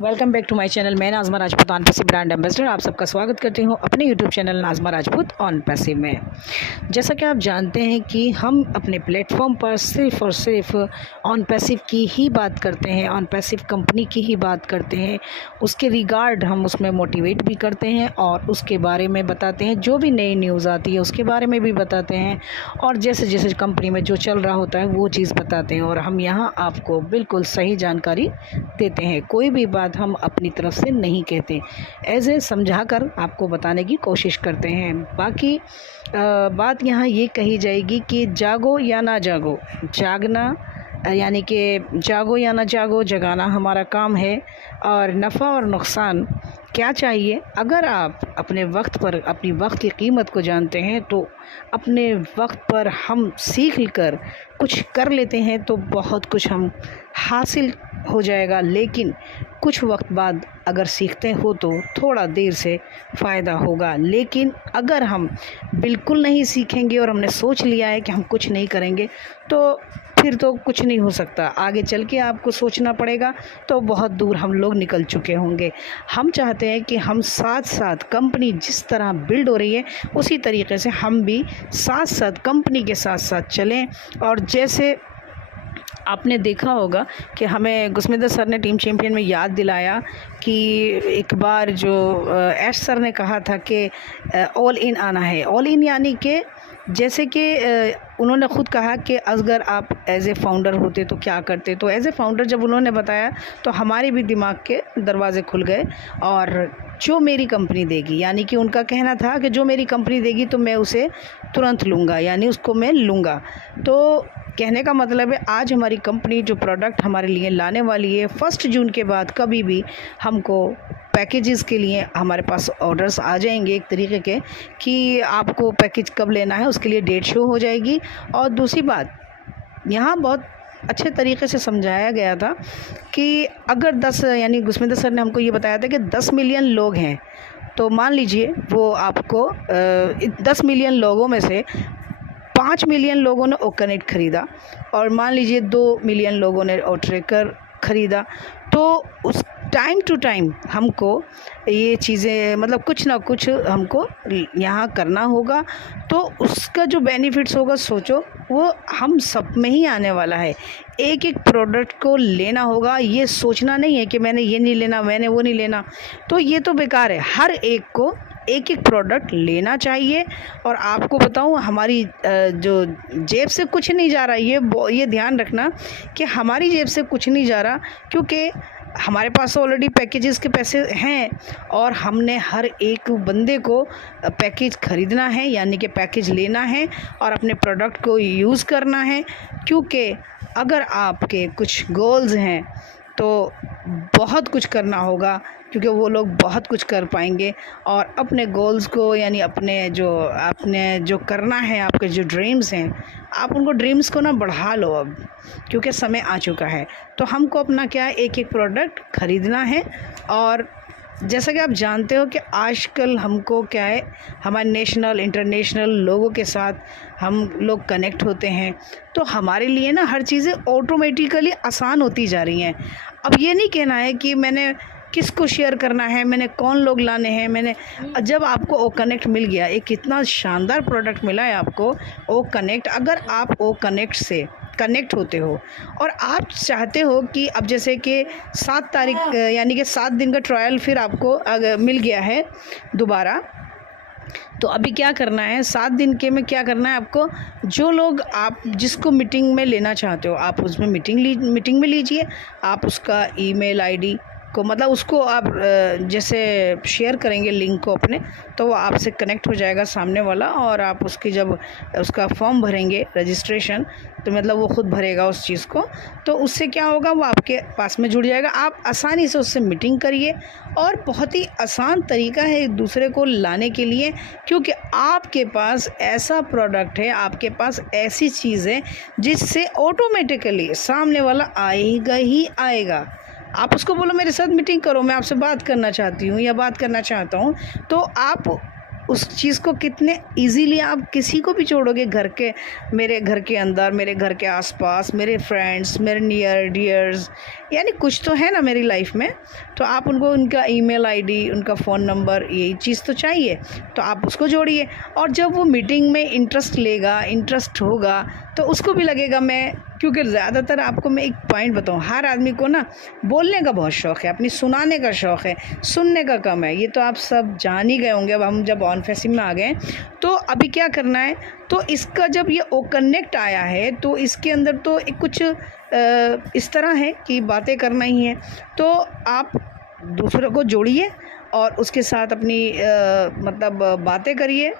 Welcome back to my channel. मैं Nazma Rajput on passive brand ambassador आप सबका स्वागत करती हूं अपने YouTube channel Nazma Rajput on passive में। जैसा कि आप जानते हैं कि हम अपने प्लेटफॉर्म पर सिर्फ़ और सिर्फ ऑन पैसिव की ही बात करते हैं, ऑन पैसिव कंपनी की ही बात करते हैं। उसके रिगार्ड हम उसमें मोटिवेट भी करते हैं और उसके बारे में बताते हैं, जो भी नई न्यूज़ आती है उसके बारे में भी बताते हैं और जैसे जैसे कंपनी में जो चल रहा होता है वो चीज़ बताते हैं और हम यहाँ आपको बिल्कुल सही जानकारी देते हैं। कोई भी बात हम अपनी तरफ से नहीं कहते, ऐसे समझा कर आपको बताने की कोशिश करते हैं। बाकी बात यहाँ ये कही जाएगी कि जागो या ना जागो, जागना यानी कि जागो या ना जागो, जगाना हमारा काम है। और नफ़ा और नुकसान क्या चाहिए, अगर आप अपने वक्त पर अपनी वक्त की कीमत को जानते हैं तो अपने वक्त पर हम सीख कर कुछ कर लेते हैं तो बहुत कुछ हम हासिल हो जाएगा। लेकिन कुछ वक्त बाद अगर सीखते हो तो थोड़ा देर से फ़ायदा होगा। लेकिन अगर हम बिल्कुल नहीं सीखेंगे और हमने सोच लिया है कि हम कुछ नहीं करेंगे तो फिर तो कुछ नहीं हो सकता। आगे चल के आपको सोचना पड़ेगा, तो बहुत दूर हम लोग निकल चुके होंगे। हम चाहते हैं कि हम साथ साथ कंपनी जिस तरह बिल्ड हो रही है उसी तरीके से हम भी साथ साथ कंपनी के साथ साथ चलें। और जैसे आपने देखा होगा कि हमें गुस्मिदर सर ने टीम चैम्पियन में याद दिलाया कि एक बार जो एश सर ने कहा था कि ऑल इन आना है। ऑल इन यानी कि जैसे कि उन्होंने ख़ुद कहा कि अगर आप एज ए फाउंडर होते तो क्या करते, तो एज ए फाउंडर जब उन्होंने बताया तो हमारे भी दिमाग के दरवाज़े खुल गए। और जो मेरी कंपनी देगी, यानी कि उनका कहना था कि जो मेरी कंपनी देगी तो मैं उसे तुरंत लूँगा, यानी उसको मैं लूँगा। तो कहने का मतलब है आज हमारी कंपनी जो प्रोडक्ट हमारे लिए लाने वाली है, 1 जून के बाद कभी भी हमको पैकेजेस के लिए हमारे पास ऑर्डर्स आ जाएंगे एक तरीके के कि आपको पैकेज कब लेना है, उसके लिए डेट शो हो जाएगी। और दूसरी बात यहाँ बहुत अच्छे तरीके से समझाया गया था कि अगर 10 यानी गुस्मिदर सर ने हमको ये बताया था कि 10 मिलियन लोग हैं, तो मान लीजिए वो आपको 10 मिलियन लोगों में से 5 मिलियन लोगों ने ओ कनेक्ट ख़रीदा और मान लीजिए 2 मिलियन लोगों ने ओ ट्रैकर ख़रीदा, तो उस टाइम टू टाइम हमको ये चीज़ें मतलब कुछ ना कुछ हमको यहाँ करना होगा। तो उसका जो बेनिफिट्स होगा सोचो वो हम सब में ही आने वाला है। एक एक प्रोडक्ट को लेना होगा, ये सोचना नहीं है कि मैंने ये नहीं लेना, मैंने वो नहीं लेना, तो ये तो बेकार है। हर एक को एक एक प्रोडक्ट लेना चाहिए। और आपको बताऊं हमारी जो जेब से कुछ नहीं जा रहा, ये ध्यान रखना कि हमारी जेब से कुछ नहीं जा रहा, क्योंकि हमारे पास ऑलरेडी पैकेजेस के पैसे हैं और हमने हर एक बंदे को पैकेज ख़रीदना है, यानी कि पैकेज लेना है और अपने प्रोडक्ट को यूज़ करना है। क्योंकि अगर आपके कुछ गोल्स हैं तो बहुत कुछ करना होगा, क्योंकि वो लोग बहुत कुछ कर पाएंगे। और अपने गोल्स को यानी आपने जो करना है, आपके जो ड्रीम्स हैं, आप उनको ड्रीम्स को ना बढ़ा लो अब, क्योंकि समय आ चुका है। तो हमको अपना क्या है, एक एक प्रोडक्ट ख़रीदना है। और जैसा कि आप जानते हो कि आजकल हमको क्या है, हमारे नेशनल इंटरनेशनल लोगों के साथ हम लोग कनेक्ट होते हैं, तो हमारे लिए ना हर चीज़ें ऑटोमेटिकली आसान होती जा रही हैं। अब ये नहीं कहना है कि मैंने किसको शेयर करना है, मैंने कौन लोग लाने हैं। जब आपको ओ कनेक्ट मिल गया, एक कितना शानदार प्रोडक्ट मिला है आपको ओ कनेक्ट। अगर आप ओ कनेक्ट से कनेक्ट होते हो और आप चाहते हो कि अब जैसे कि 7 तारीख यानी कि 7 दिन का ट्रायल फिर आपको मिल गया है दोबारा, तो अभी क्या करना है, 7 दिन के में क्या करना है आपको, जो लोग आप जिसको मीटिंग में लेना चाहते हो आप उसमें मीटिंग में लीजिए। आप उसका ईमेल आईडी को मतलब उसको आप जैसे शेयर करेंगे लिंक को अपने, तो वो आपसे कनेक्ट हो जाएगा सामने वाला। और आप उसकी जब उसका फॉर्म भरेंगे रजिस्ट्रेशन, तो मतलब वो ख़ुद भरेगा उस चीज़ को, तो उससे क्या होगा, वो आपके पास में जुड़ जाएगा। आप आसानी से उससे मीटिंग करिए और बहुत ही आसान तरीका है एक दूसरे को लाने के लिए, क्योंकि आपके पास ऐसा प्रोडक्ट है, आपके पास ऐसी चीज़ है जिससे ऑटोमेटिकली सामने वाला आएगा ही आएगा। आप उसको बोलो मेरे साथ मीटिंग करो, मैं आपसे बात करना चाहती हूँ या बात करना चाहता हूँ, तो आप उस चीज़ को कितने इजीली आप किसी को भी जोड़ोगे, मेरे घर के अंदर, मेरे घर के आसपास, मेरे फ्रेंड्स, मेरे नियर डियर्स, यानी कुछ तो है ना मेरी लाइफ में, तो आप उनको उनका ईमेल आईडी, उनका फ़ोन नंबर, यही चीज़ तो चाहिए, तो आप उसको जोड़िए। और जब वो मीटिंग में इंटरेस्ट होगा तो उसको भी लगेगा मैं, क्योंकि ज़्यादातर आपको मैं एक पॉइंट बताऊँ, हर आदमी को ना बोलने का बहुत शौक़ है, अपनी सुनाने का शौक़ है, सुनने का कम है। ये तो आप सब जान ही गए होंगे। अब हम जब ऑन फेसिंग में आ गए तो अभी क्या करना है, तो इसका जब ये ओ कनेक्ट आया है तो इसके अंदर तो एक कुछ इस तरह है कि बातें करना ही है। तो आप दूसरों को जोड़िए और उसके साथ अपनी मतलब बातें करिए,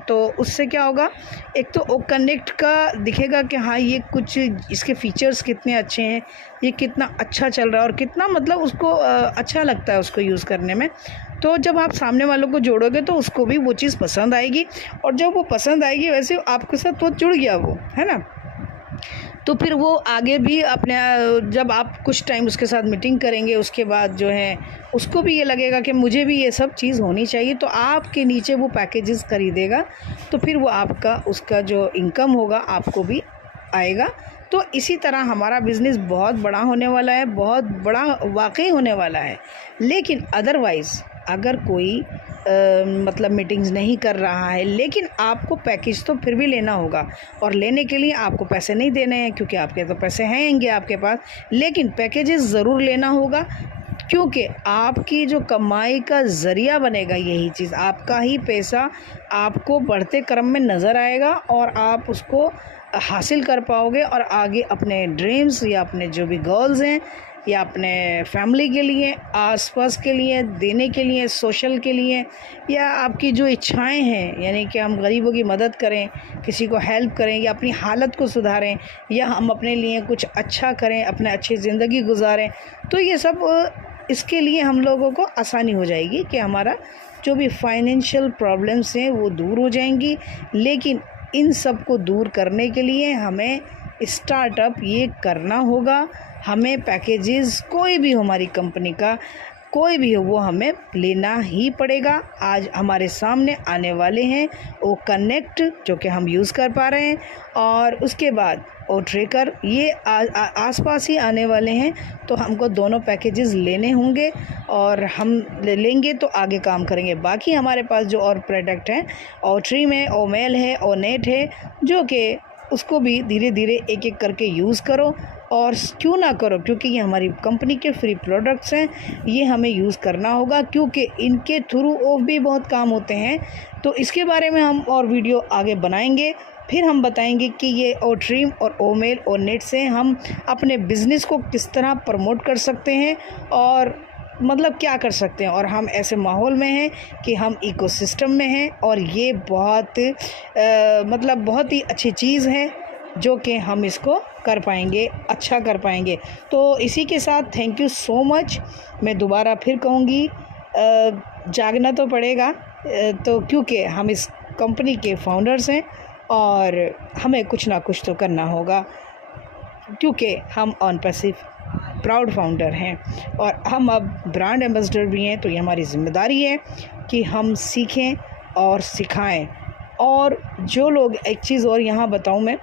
तो उससे क्या होगा, एक तो ओ कनेक्ट का दिखेगा कि हाँ ये कुछ इसके फ़ीचर्स कितने अच्छे हैं, ये कितना अच्छा चल रहा है और कितना मतलब उसको अच्छा लगता है उसको यूज़ करने में। तो जब आप सामने वालों को जोड़ोगे तो उसको भी वो चीज़ पसंद आएगी, और जब वो पसंद आएगी वैसे आपके साथ वो जुड़ गया वो, है ना। तो फिर वो आगे भी अपने जब आप कुछ टाइम उसके साथ मीटिंग करेंगे, उसके बाद जो है उसको भी ये लगेगा कि मुझे भी ये सब चीज़ होनी चाहिए, तो आपके नीचे वो पैकेजेस खरीदेगा, तो फिर वो आपका उसका जो इनकम होगा आपको भी आएगा। तो इसी तरह हमारा बिज़नेस बहुत बड़ा होने वाला है, बहुत बड़ा वाकई होने वाला है। लेकिन अदरवाइज़ अगर कोई मतलब मीटिंग्स नहीं कर रहा है, लेकिन आपको पैकेज तो फिर भी लेना होगा, और लेने के लिए आपको पैसे नहीं देने हैं, क्योंकि आपके तो पैसे हैंगे आपके पास, लेकिन पैकेजेस ज़रूर लेना होगा, क्योंकि आपकी जो कमाई का ज़रिया बनेगा यही चीज़, आपका ही पैसा आपको बढ़ते क्रम में नज़र आएगा और आप उसको हासिल कर पाओगे, और आगे अपने ड्रीम्स या अपने जो भी गोल्स हैं या अपने फैमिली के लिए, आसपास के लिए देने के लिए, सोशल के लिए, या आपकी जो इच्छाएं हैं, यानी कि हम गरीबों की मदद करें, किसी को हेल्प करें, या अपनी हालत को सुधारें, या हम अपने लिए कुछ अच्छा करें, अपने अच्छी ज़िंदगी गुजारें, तो ये सब इसके लिए हम लोगों को आसानी हो जाएगी कि हमारा जो भी फाइनेंशियल प्रॉब्लम्स हैं वो दूर हो जाएंगी। लेकिन इन सब को दूर करने के लिए हमें स्टार्टअप ये करना होगा, हमें पैकेजेस कोई भी हो, हमारी कंपनी का कोई भी हो, वो हमें लेना ही पड़ेगा। आज हमारे सामने आने वाले हैं ओ कनेक्ट, जो कि हम यूज़ कर पा रहे हैं, और उसके बाद ओ ट्रैकर, ये आसपास ही आने वाले हैं, तो हमको दोनों पैकेजेस लेने होंगे, और हम लेंगे तो आगे काम करेंगे। बाकी हमारे पास जो और प्रोडक्ट हैं, ओ ट्रीम है, ओ मेल है, ओ नेट है, जो कि उसको भी धीरे धीरे एक एक करके यूज़ करो, और क्यों ना करो, क्योंकि ये हमारी कंपनी के फ्री प्रोडक्ट्स हैं, ये हमें यूज़ करना होगा, क्योंकि इनके थ्रू और भी बहुत काम होते हैं। तो इसके बारे में हम और वीडियो आगे बनाएंगे, फिर हम बताएंगे कि ये ओ ड्रीम और ओ मेल और नेट से हम अपने बिज़नेस को किस तरह प्रमोट कर सकते हैं, और मतलब क्या कर सकते हैं, और हम ऐसे माहौल में हैं कि हम इकोसिस्टम में हैं, और ये बहुत मतलब बहुत ही अच्छी चीज़ है जो कि हम इसको कर पाएंगे, अच्छा कर पाएंगे। तो इसी के साथ थैंक यू सो मच। मैं दोबारा फिर कहूँगी, जागना तो पड़ेगा, तो क्योंकि हम इस कंपनी के फाउंडर्स हैं और हमें कुछ ना कुछ तो करना होगा, क्योंकि हम ऑन पैसिव प्राउड फाउंडर हैं और हम अब ब्रांड एम्बेसडर भी हैं। तो ये हमारी ज़िम्मेदारी है कि हम सीखें और सिखाएं। और जो लोग, एक चीज़ और यहाँ बताऊँ मैं,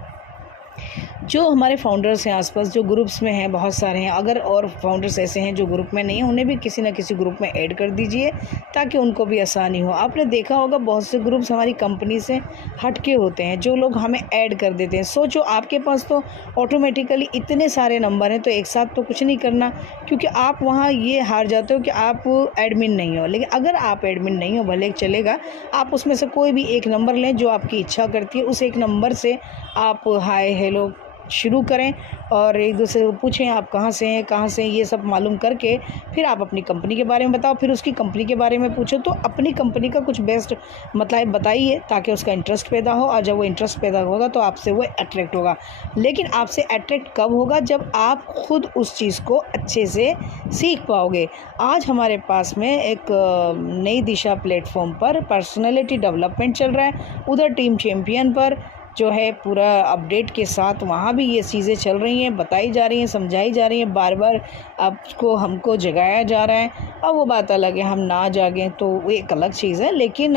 जो हमारे फाउंडर्स हैं आसपास, जो ग्रुप्स में हैं, बहुत सारे हैं, अगर और फाउंडर्स ऐसे हैं जो ग्रुप में नहीं हैं, उन्हें भी किसी न किसी ग्रुप में ऐड कर दीजिए ताकि उनको भी आसानी हो। आपने देखा होगा बहुत से ग्रुप्स हमारी कंपनी से हटके होते हैं, जो लोग हमें ऐड कर देते हैं। सोचो आपके पास तो ऑटोमेटिकली इतने सारे नंबर हैं, तो एक साथ तो कुछ नहीं करना, क्योंकि आप वहाँ ये हार जाते हो कि आप एडमिन नहीं हो। लेकिन अगर आप एडमिन नहीं हो, भले चलेगा, आप उसमें से कोई भी एक नंबर लें जो आपकी इच्छा करती है, उस एक नंबर से आप हाय हेलो शुरू करें और एक दूसरे को पूछें आप कहाँ से हैं, ये सब मालूम करके फिर आप अपनी कंपनी के बारे में बताओ, फिर उसकी कंपनी के बारे में पूछो। तो अपनी कंपनी का कुछ बेस्ट मतलब बताइए ताकि उसका इंटरेस्ट पैदा हो, और जब वो इंटरेस्ट पैदा होगा तो आपसे वो अट्रैक्ट होगा। लेकिन आपसे अट्रैक्ट कब होगा? जब आप खुद उस चीज़ को अच्छे से सीख पाओगे। आज हमारे पास में एक नई दिशा प्लेटफॉर्म पर पर्सनैलिटी डेवलपमेंट चल रहा है, उधर टीम चैम्पियन पर जो है पूरा अपडेट के साथ वहाँ भी ये चीज़ें चल रही हैं, बताई जा रही हैं, समझाई जा रही हैं, बार बार आपको हमको जगाया जा रहा है। अब वो बात अलग है, हम ना जागें तो वो एक अलग चीज़ है, लेकिन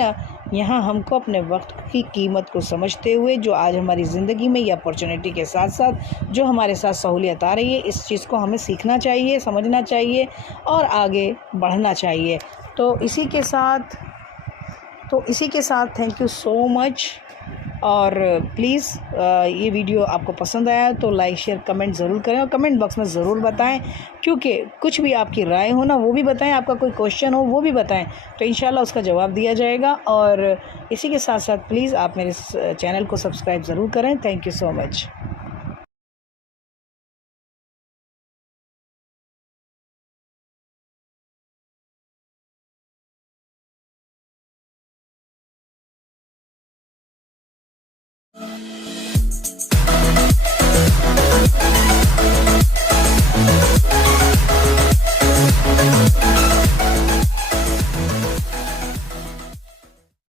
यहाँ हमको अपने वक्त की कीमत को समझते हुए जो आज हमारी ज़िंदगी में ये अपॉर्चुनिटी के साथ साथ जो हमारे साथ सहूलियत आ रही है, इस चीज़ को हमें सीखना चाहिए, समझना चाहिए और आगे बढ़ना चाहिए। तो इसी के साथ थैंक यू सो मच। और प्लीज़ ये वीडियो आपको पसंद आया तो लाइक शेयर कमेंट ज़रूर करें और कमेंट बॉक्स में ज़रूर बताएं, क्योंकि कुछ भी आपकी राय हो ना वो भी बताएं, आपका कोई क्वेश्चन हो वो भी बताएं, तो इंशाल्लाह उसका जवाब दिया जाएगा। और इसी के साथ साथ प्लीज़ आप मेरे चैनल को सब्सक्राइब ज़रूर करें। Thank you so much.